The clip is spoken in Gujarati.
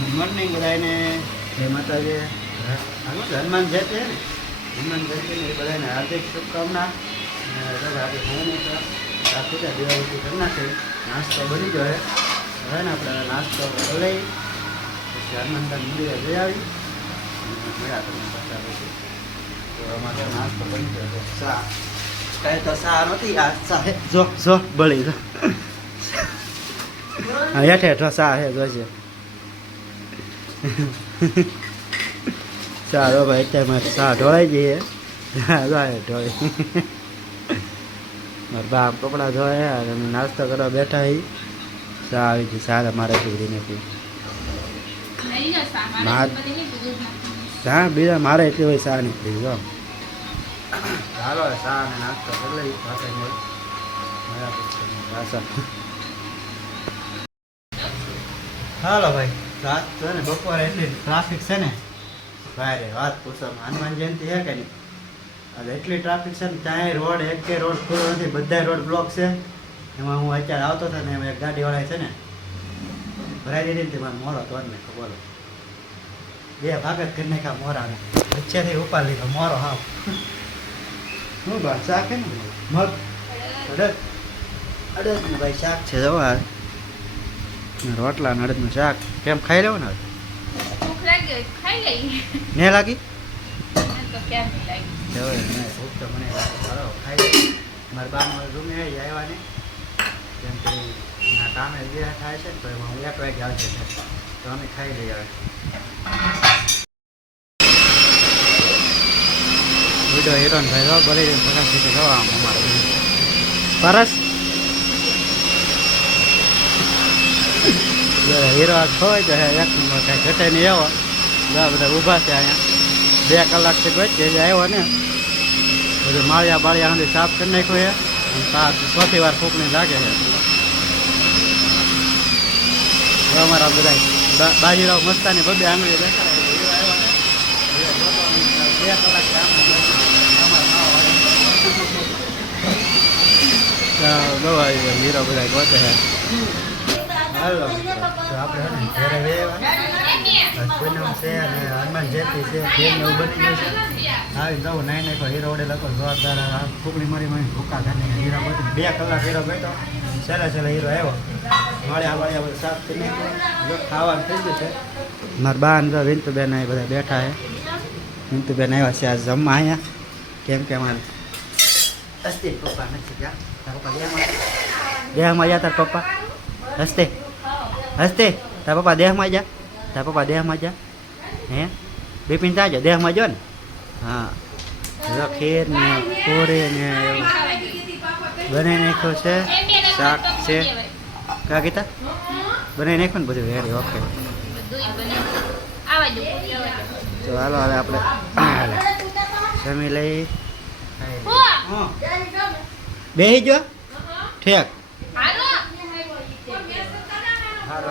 ગુડ મોર્નિંગ બધાને. જય માતાજી. હનુમાન જયંતિ છે ને, હનુમાન જયંતિની બધાને હાર્દિક શુભકામના. અને આજે હું રાખું છે દિવાળી કરી નાખે. નાસ્તો બની ગયો હવે ને આપણે નાસ્તો લઈ પછી હનુમાનદાન મંદિરે જઈ આવી મળ્યા તમને બતાવું. તો અમારે નાસ્તો બની ગયો છે. ચા કાંઈ તો ચા નહોતી, આ ચા જો જો બળી જો હા હેઠે હેઠો ચા હે જોશે. ચાલો ભાઈ અત્યારે ચા ઢોળાઈ જઈએ. ઢોળી મારા બાપ કપડાં ધોયા અને નાસ્તો કરવા બેઠા હી. ચા આવી ગઈ. ચા મારે પીધી નથી. ચા બીજા મારે એટલી હોય ચા નીકળી જો. ચાલો ચા અને નાસ્તો કરી લઈ પાછા. હાલો ભાઈ. રાત તો ને બપોરે એટલી ટ્રાફિક છે ને ભાઈ વાત પૂછો. હનુમાન જયંતિ છે કે નહીં, એટલે એટલી ટ્રાફિક છે ને ત્યાં રોડ એક કે રોડ ખુલ્લો નથી, બધા રોડ બ્લોક છે. એમાં હું અત્યારે આવતો હતો ને એમાં એક ગાડીવાળા છે ને ભરાઈ દીધી ને મારે મોરો તોડ નાખ્યો. બોલો, બે ભાગ જ કરી નાખ્યા મોરાને. વચ્ચેથી ઉપાડ લીધો મોરો. હાવ શું બા શાક છે ને મગ અડદનું ભાઈ શાક છે જવા રોટલા ને અડદનું શાક. કેમ ખાઈ લેવું ને ને લાગી ભૂખ તો મને ખાઈ મારા બા રૂમે આવ્યા ને કેમ કે કામે જે થાય છે ને તો એમાં 1 વાગે આવશે તો અમે ખાઈ લઈએ. હવે વિડીયો હિરોન ભાઈ જો બોલી પચાસ રીતે જવા અમારે પરસ હીરો ખોવાય તો એક નંબર કાંઈ ઘટે નહીં. એવો બધા ઊભા છે અહીંયા 2 કલાકથી વચ્ચે જ આવ્યો ને બધું માળિયા બાળિયા સુધી સાફ કરી નાખ્યું છે. અને ચોથી વાર ફૂંકણી લાગે છે. અમારા બધા બાજીરાવ મસ્તાની બબે આંગળી દેખાડે 2 કલાક હીરો બધા ગોતે છે. હાલો આપણે ઘરે પૂનમ છે અને હનુમાન જયંતિ છે બેન એવું બની ગયું છે. આવી જવું નાઈ નાખો હીરો વડે લખો જોરદાર ફૂકણી મારી મારી ભૂકા કાઢીને હીરો બધી 2 કલાક હીરો બેઠો. છેલ્લે હીરો આવ્યો માળિયા વાળિયા બધું સાફ કરી નાખ્યું. ખાવાનું થઈ ગયું છે. મારા બા અંદર વિંતુબેન અહીં બધા બેઠા છે. વિંતુબેન આવ્યા છે આજ જમવા અહીંયા. કેમ કે અમારે હસ્તે પપ્પા નથી ગયા. તારા પપ્પા દેહમાં ગયા. તારા પપ્પા હસ્તે તારા પપ્પા દેહમાં જા. તારા પપ્પા દેહમાં જા. હે બિપિન તાજો દેહમાં જો ને. હા ખીર ને પૂરી ને એવું બનાવી નાખ્યું છે. શાક છે કા ગીતા બનાવી નાખ્યું ને બધું વેરી ઓકે. તો હાલો હવે આપણે જમી લઈ બેસી જો ઠેક. હાલો